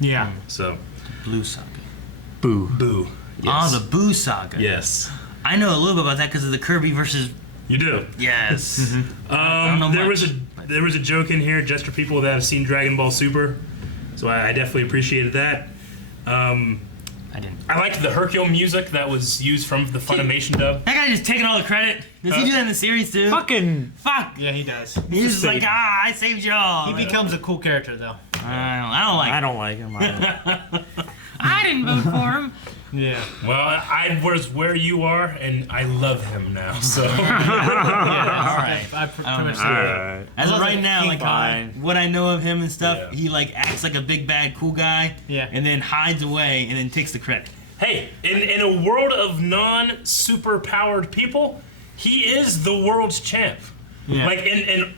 Yeah. So. Blue Saga. Boo. Boo. Yes. Oh, the Boo Saga. Yes. I know a little bit about that because of the Kirby versus. You do. Yes. I don't know there was a joke in here just for people that have seen Dragon Ball Super, so I definitely appreciated that. I didn't. I liked the Hercule music that was used from the Funimation dub. That guy just taking all the credit. Does he do that in the series too? Fuck. Yeah, he does. He's just like, I saved y'all. He becomes a cool character though. I don't like him. Either. I didn't vote for him. Yeah. Well, I was where you are, and I love him now. So. All right. Alright. As of right now, King like what I know of him and stuff, he like acts like a big bad cool guy. Yeah. And then hides away and then takes the credit. Hey, in a world of non-super powered people, he is the world's champ. Yeah. Like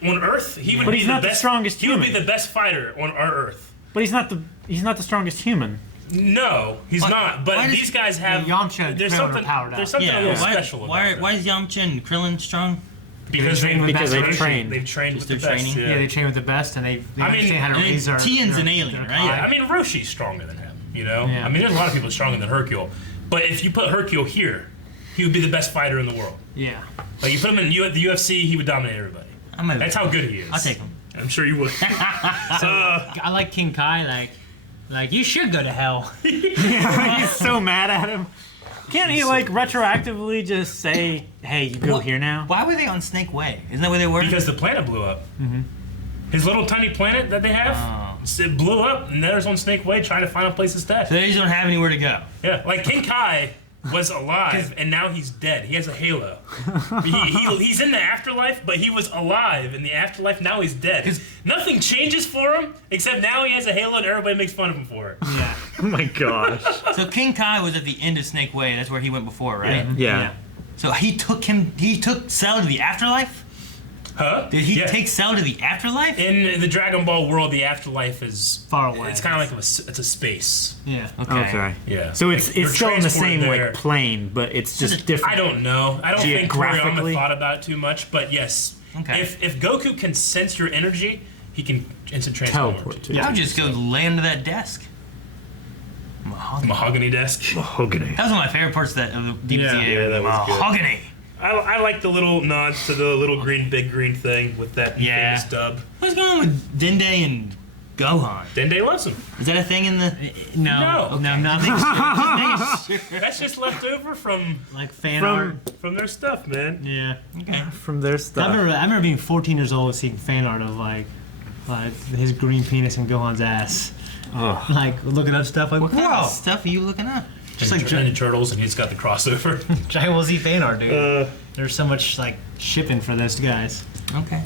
on Earth, he would But be he's the not the best. strongest He would be human. the best fighter on our Earth. But he's not the strongest human. No, he's not. But these guys have. Yamcha and there's Krillin something. are powered There's up. something a little why, special about them. why is Yamcha and Krillin strong? Because train with because that they train. They've trained with the their best. training? Yeah, they train with the best, and they understand how to and raise their. Tien's their- an alien, their right? pride. I mean, Roshi's stronger than him, you know? Yeah. I mean, there's a lot of people stronger than Hercule. But if you put Hercule here, he would be the best fighter in the world. Yeah. Like, you put him in the UFC, he would dominate everybody. That's how good he is. I'll take him. I'm sure you would. I like King Kai. Like you should go to hell. Yeah, he's so mad at him. Can't he like retroactively just say, "Hey, you go here now"? Why were they on Snake Way? Isn't that where they were? Because the planet blew up. His little tiny planet that they have, it blew up, and there's on Snake Way trying to find a place to stay. So they just don't have anywhere to go. Yeah, like King Kai was alive, and now he's dead. He has a halo. He's in the afterlife, but he was alive in the afterlife. Now he's dead. Nothing changes for him, except now he has a halo, and everybody makes fun of him for it. Yeah. Oh my gosh. So King Kai was at the end of Snake Way. That's where he went before, right? Yeah. So he took Cell to the afterlife? Huh? Did he take Cell to the afterlife? In the Dragon Ball world, the afterlife is far away. It's kind of like it's a space. Yeah. Okay. Yeah. So it's Like, still in the same transported there. like plane, but it's just different. I don't know. I don't think Toriyama Geographically? thought about it too much, but yes. Okay. If Goku can sense your energy, he can instant transform. Teleport to Yeah, I'll just go lay under that desk. Mahogany desk. Mahogany. That was one of my favorite parts of the Deep Yeah, Sea. yeah, that was good. Mahogany. I like the little nods to the little big green thing with that famous dub. What's going on with Dende and Gohan? Dende loves him. Is that a thing in the? No. nothing. That's just left over from Like fan art. from their stuff, man. Yeah. Okay. From their I stuff. remember being 14 years old and seeing fan art of like his green penis and Gohan's ass. Oh. Like looking up stuff like What kind whoa. of stuff are you looking up? Just and like Ninja Turtles, and he's got the crossover. Dragon Ball Z fan art, dude. There's so much like shipping for those guys. Okay.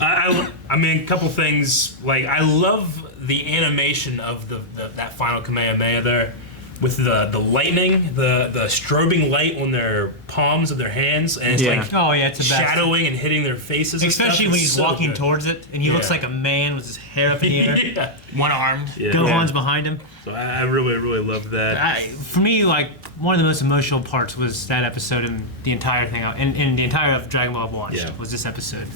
I mean, a couple things. Like, I love the animation of that final Kamehameha there, with the lightning, the strobing light on their palms of their hands, and it's like oh yeah, it's the best. shadowing and hitting their faces. Especially and stuff. when It's he's so walking good. towards it, and he looks like a man with his hair up in the air. Yeah. One armed. Yeah. Gohan's behind him. So I really love that. For me, like one of the most emotional parts was that episode, and the entire thing, and the entire of Dragon Ball I've watched was this episode.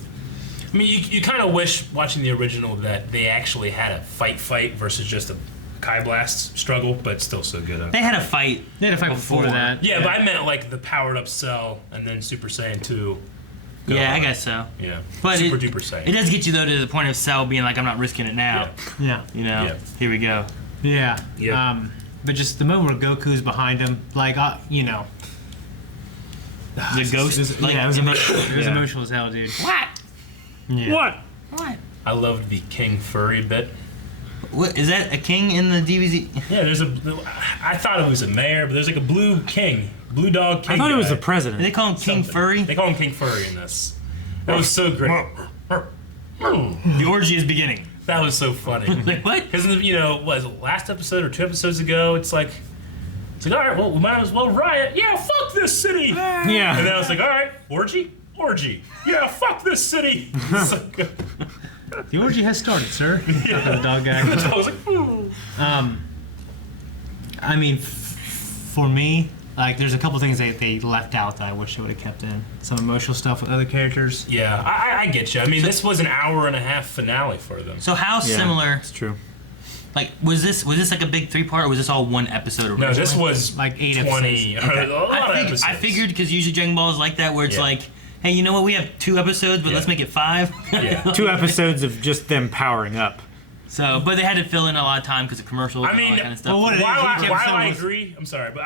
I mean, you kind of wish watching the original that they actually had a fight versus just a Kai Blast struggle, but still so good. They had a fight. They had a fight before that. Yeah, but I meant like the powered up Cell and then Super Saiyan 2. Yeah, I guess so. Yeah. But Super duper Saiyan. It does get you though to the point of Cell being like, I'm not risking it now. Yeah. You know. Yeah. Here we go. Yeah. Yeah. But just the moment where Goku's behind him, like you know. The ghost. It Like, was emotional as hell, dude. What? Yeah. What? I loved the King Furry bit. What is that? A king in the DBZ? Yeah, I thought it was a mayor, but there's like a blue king, blue dog king. I thought it was guy. the president. They call him King Furry. They call him King Furry in this. That was so great. The orgy is beginning. That was so funny. Like what? Because was it last episode or 2 episodes ago? It's like all right, well we might as well riot. Yeah, fuck this city. Yeah. And then I was like, all right, orgy. Yeah, fuck this city. It's like, The orgy has started, sir. The dog guy. I was like, ooh. I mean, for me, like, there's a couple things they left out that I wish they would have kept in. Some emotional stuff with other characters. Yeah, I get you. I mean, this was an hour-and-a-half finale for them. So how similar? It's true. Like, was this like a big 3-part, or was this all one episode originally? No, this was like 8 20. episodes. A lot of episodes. I figured because usually Dragon Ball is like that, where it's like, hey, you know what? We have 2 episodes, but let's make it 5. Yeah. 2 episodes of just them powering up. So, but they had to fill in a lot of time because of commercials and all that kind of stuff. well, what it is, While each episode I was- agree, I'm sorry, but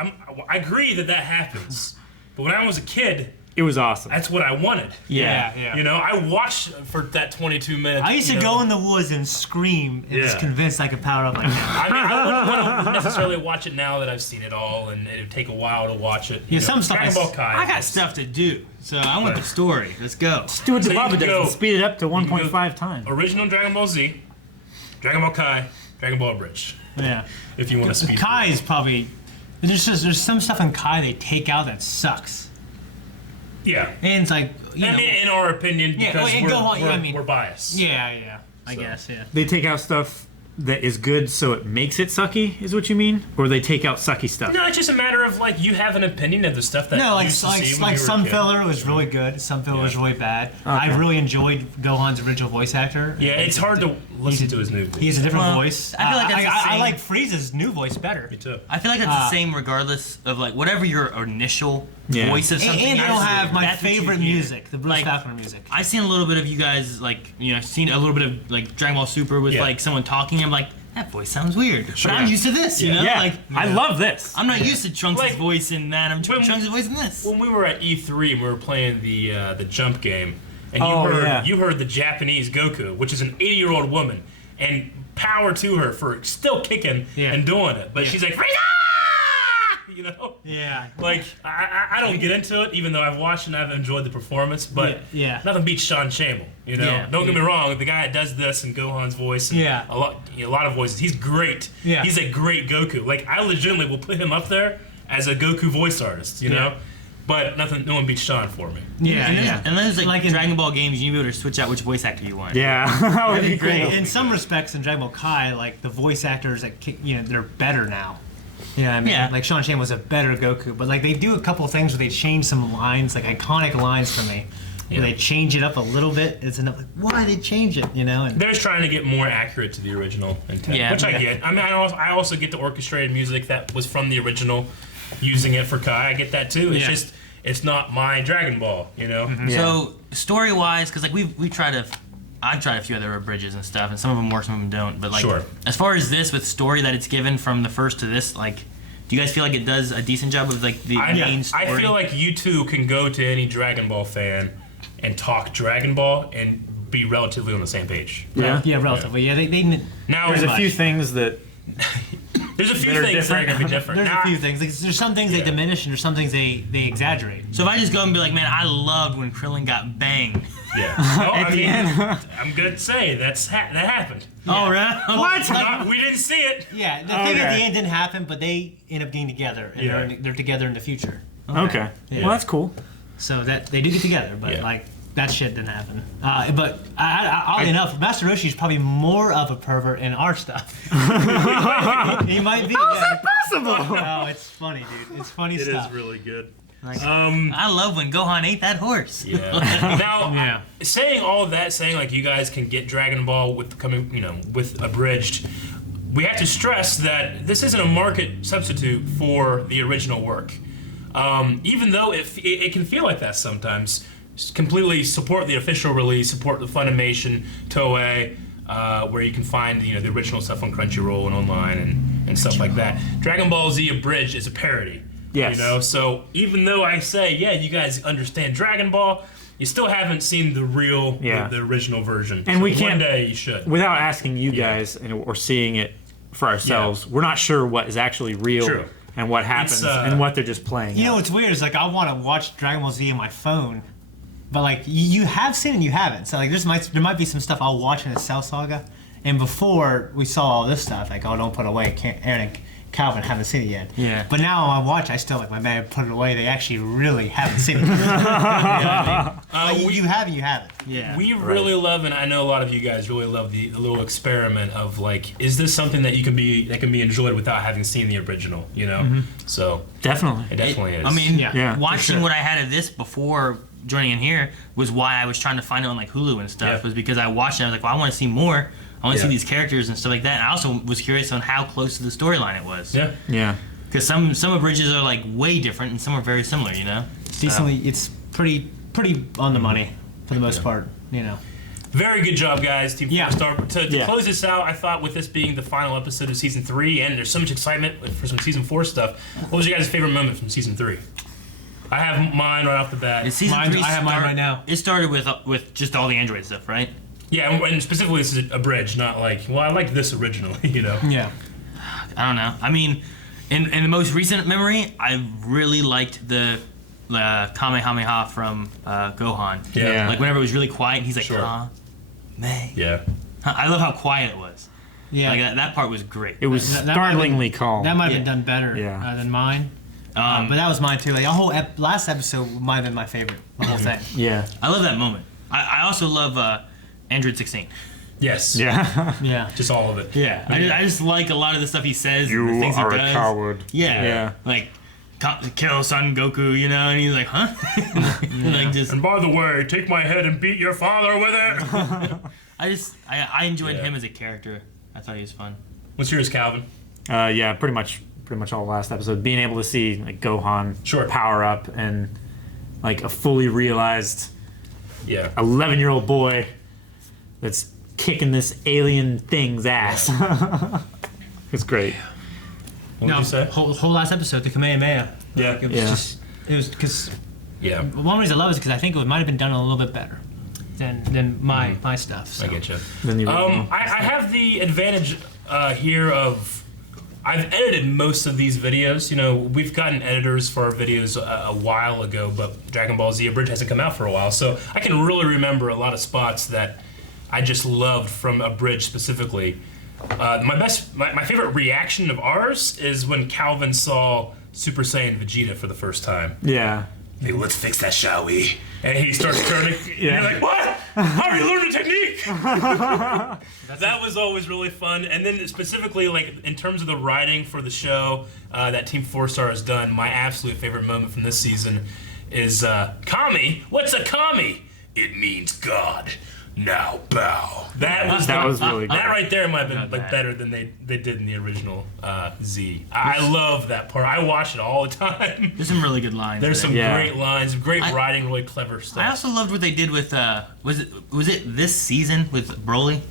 I agree that happens. But when I was a kid, It was awesome. that's what I wanted. Yeah. You know, I watched for that 22 minutes. I used to go in the woods and scream and was Yeah. convinced I could power up like that. I mean, I wouldn't want to necessarily watch it now that I've seen it all, and it'd take a while to watch it. Yeah, some stuff Dragon Ball Kai. I got stuff to do, so I want the story. Let's go. Just do what So the you Baba can does go- and speed it up to you can go 1.5 times. Original Dragon Ball Z, Dragon Ball Kai, Dragon Ball Abridged. Yeah. If you want to speed. Kai is probably there's some stuff in Kai they take out that sucks. Yeah. And it's like I mean, in our opinion, Yeah, because and we're, go on, we're, I mean- we're biased. yeah, I guess, yeah. They take out stuff that is good so it makes it sucky, is what you mean? Or they take out sucky stuff? No, it's just a matter of like you have an opinion of the stuff that No, you used to see when like you were some a kid. filler was really good, some filler was really bad. I really enjoyed Gohan's original voice actor. Yeah, it's hard to listen to his new voice. He has a different voice. I feel like that's the I same. like Frieza's new voice better. Me too. I feel like that's the same regardless of like whatever your initial voice of something. And they don't have my that's what you favorite hear. music, the Bruce Like, Falconer music. I've seen a little bit of you guys like seen a little bit of like Dragon Ball Super with like someone talking. I'm like, that voice sounds weird, but I'm used to this, you know. Yeah, Like I love this. I'm not used to Trunks' voice in that. I'm when- Trunks' voice in this. When we were at E3 and we were playing the jump game, and you heard the Japanese Goku, which is an 80-year-old woman, and power to her for still kicking and doing it, but she's like, Frieza! You know? Yeah. Like, I don't get into it, even though I've watched and I've enjoyed the performance, but nothing beats Sean Shamel, you know? Yeah. Don't get me wrong, the guy that does this and Gohan's voice and a lot of voices, he's great. Yeah. He's a great Goku. Like, I legitimately will put him up there as a Goku voice artist, you know? But no one beats Sean for me. And there's like in Dragon Ball games, you need to be able to switch out which voice actor you want. Yeah, that would be great. cool. In some respects, in Dragon Ball Kai, like the voice actors that they're better now. You know what I mean? Yeah. Like Sean Shan was a better Goku, but like they do a couple of things where they change some lines, like iconic lines for me. Where they change it up a little bit. It's enough. Like, why did they change it? You know? And they're just trying to get more accurate to the original intent, which I get. I mean, I also get the orchestrated music that was from the original, using it for Kai. I get that too. It's just it's not my Dragon Ball, you know. So story wise, because like I've tried a few other bridges and stuff, and some of them work, some of them don't. But like, as far as this with story that it's given from the first to this, like, do you guys feel like it does a decent job of like the main story? I feel like you two can go to any Dragon Ball fan and talk Dragon Ball and be relatively on the same page. Yeah, relatively. Yeah, they now there's a few things that. There's a few things that are gonna be different. There's a few things. Like, there's some things they diminish, and there's some things they exaggerate. So if I just go and be like, man, I loved when Krillin got banged. Yeah. Well, I mean, I'm good to say that happened. Oh, right? What? We didn't see it. Yeah, the thing at the end didn't happen, but they end up getting together, and they're together in the future. Okay. Yeah. Well, that's cool. So that they do get together, but like that shit didn't happen. But oddly enough, Master Roshi's probably more of a pervert in our stuff. He might be. How's that possible? No, it's funny, dude. It's funny stuff. It is really good. Like, I love when Gohan ate that horse. Yeah. Now, saying all of that, saying like you guys can get Dragon Ball with with Abridged, we have to stress that this isn't a market substitute for the original work. Even though it can feel like that sometimes, completely support the official release, support the Funimation, Toei, where you can find the original stuff on Crunchyroll and online and stuff like that. Dragon Ball Z Abridged is a parody. Yes. So even though I say, you guys understand Dragon Ball, you still haven't seen the real, the original version. And so we can't, one day you should. Without asking you guys or seeing it for ourselves, we're not sure what is actually real and what happens and what they're just playing. You know what's weird is like I want to watch Dragon Ball Z on my phone, but like you have seen it and you haven't. So like there might be some stuff I'll watch in the Cell Saga, and before we saw all this stuff, like don't put it away. Aaron and Calvin haven't seen it yet. Yeah. But now I watch, I still like my man put it away. They actually really haven't seen it. You know what I mean? You have it. Yeah. We really love, and I know a lot of you guys really love the little experiment of like, is this something that can be enjoyed without having seen the original? So definitely, it definitely is. I mean, watching what I had of this before joining in here was why I was trying to find it on like Hulu and stuff. Was because I watched it. I was like, well, I want to see more. I want to see these characters and stuff like that. And I also was curious on how close to the storyline it was. Yeah. Because some Abridges are like way different, and some are very similar. It's decently. It's pretty on the money for the most part. Very good job, guys. Team 4-Star. To close this out, I thought with this being the final episode of Season 3, and there's so much excitement for some Season 4 stuff, what was your guys' favorite moment from Season 3? I have mine right off the bat. Season 3 I have mine right now. It started with just all the Android stuff, right? Yeah, and specifically this is Abridged, not like, well, I liked this originally, Yeah. I don't know. I mean, in the most recent memory, I really liked the Kamehameha from Gohan. Yeah. Like whenever it was really quiet, he's like, May. Yeah. I love how quiet it was. Yeah. Like that part was great. It was startlingly calm. That might have been done better than mine. But that was mine too. Like the whole last episode might have been my favorite. The whole thing. Yeah. I love that moment. I also love Android 16. Yes. Yeah. Yeah. Just all of it. Yeah. I just like a lot of the stuff he says. You and the things are he a does. coward. Yeah. Like, kill Son Goku, you know, and he's like, huh? Like just. And by the way, take my head and beat your father with it. I enjoyed him as a character. I thought he was fun. What's yours, Calvin? Yeah, pretty much all last episode. Being able to see like Gohan power up and like a fully realized 11-year-old boy that's kicking this alien thing's ass. It's great. What did you say? Whole last episode, the Kamehameha. Yeah. Like, it was because one reason I love it is because I think it might have been done a little bit better than my stuff. So. I get you. I have the advantage here of I've edited most of these videos. You know, we've gotten editors for our videos a while ago, but Dragon Ball Z Abridged hasn't come out for a while, so I can really remember a lot of spots that I just loved from Abridged specifically. My favorite reaction of ours is when Calvin saw Super Saiyan Vegeta for the first time. Yeah. Hey, let's fix that, shall we? And he starts turning. You're like, what? How are you learning technique? That was always really fun. And then specifically, like in terms of the writing for the show that Team 4-Star has done, my absolute favorite moment from this season is Kami. What's a Kami? It means God. Now bow. That was really good. That right there might have been like better than they did in the original Z. I love that part. I watch it all the time. There's some really good lines. There's some great lines, great writing, really clever stuff. I also loved what they did with was it this season with Broly?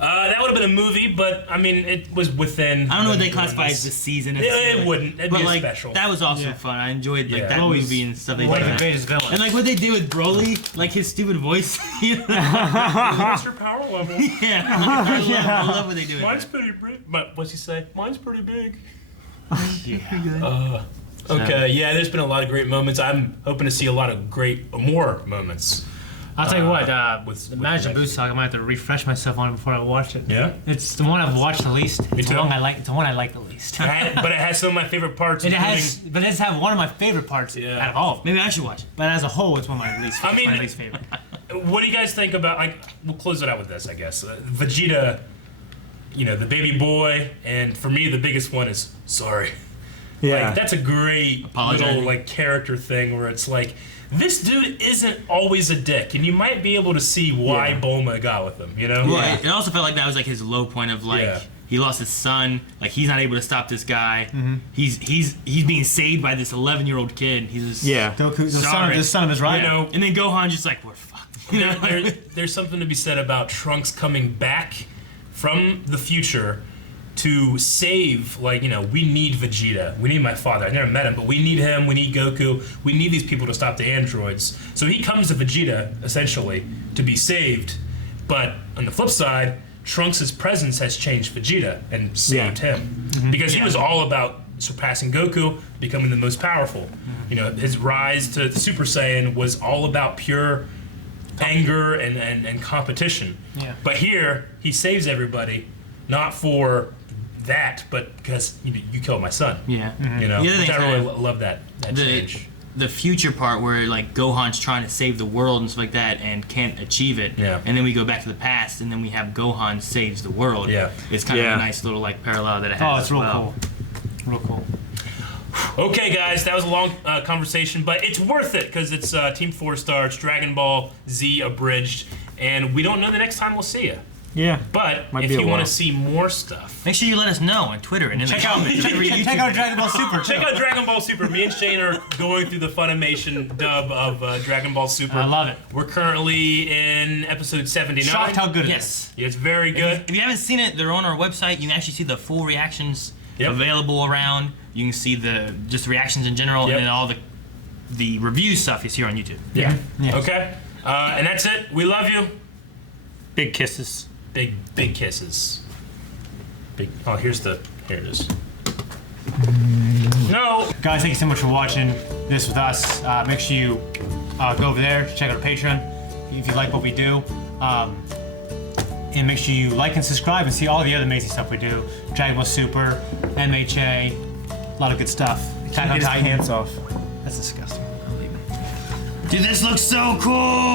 That would have been a movie, but I mean, it was within. I don't know what they classify as this season. It wouldn't. It'd be like, special. That was also fun. I enjoyed like that movie and stuff. They One did. of the greatest villains. And like what they did with Broly, like his stupid voice. What's your power level? I love what they do. Mine's pretty big. But what's he say? Mine's pretty big. Yeah. Okay. Yeah. There's been a lot of great moments. I'm hoping to see a lot of more moments. I'll tell you what, with Majin Buu saga, I might have to refresh myself on it before I watch it. Yeah? It's the one I've watched the least. It's too. the one I like the least. But it has some of my favorite parts. But it does have one of my favorite parts out of all of them. Maybe I should watch it. But as a whole, it's one of my least favorite. What do you guys think about, like, we'll close it out with this, I guess. Vegeta, you know, the baby boy, and for me, the biggest one is sorry. Yeah. Like, that's a great little, like, character thing where it's like, this dude isn't always a dick, and you might be able to see why Bulma got with him, you know? Yeah. It also felt like that was like his low point of like he lost his son, like he's not able to stop this guy. Mm-hmm. He's being saved by this 11-year-old kid. He's just Goku, the son of his rival. You know, and then Gohan just like, we're fucked. You know? There's something to be said about Trunks coming back from the future to save, like, you know, we need Vegeta. We need my father. I never met him, but we need him. We need Goku. We need these people to stop the androids. So he comes to Vegeta, essentially, to be saved. But on the flip side, Trunks' presence has changed Vegeta and saved him. Mm-hmm. Because he was all about surpassing Goku, becoming the most powerful. Mm-hmm. You know, his rise to Super Saiyan was all about pure anger and competition. Yeah. But here, he saves everybody, not for that, but because you killed my son. Yeah. Mm-hmm. You know, I really love that change. The future part where like Gohan's trying to save the world and stuff like that and can't achieve it. Yeah. And then we go back to the past and then we have Gohan saves the world. Yeah. It's kind of a nice little like parallel that it has. Oh, it's real cool. Real cool. Okay, guys, that was a long conversation, but it's worth it because it's Team 4-Star, it's Dragon Ball Z Abridged, and we don't know the next time we'll see you. Yeah. But if you want to see more stuff, make sure you let us know on Twitter and in the comments. Check out Dragon Ball Super. Check out Dragon Ball Super. Me and Shane are going through the Funimation dub of DragonAll Super. I love it. We're currently in episode 79. Shocked how good it is. It's very good. If you haven't seen it, they're on our website. You can actually see the full reactions available around. You can see just the reactions in general, and then all the review stuff is here on YouTube. Yeah. Yes. Okay. And that's it. We love you. Big kisses. Big kisses. Big. Oh, here it is. No. Guys, thank you so much for watching this with us. Make sure you go over there, check out our Patreon if you like what we do. And make sure you like and subscribe and see all the other amazing stuff we do. Dragon Ball Super, MHA, a lot of good stuff. Can't get his pants off. That's disgusting. Dude, this looks so cool!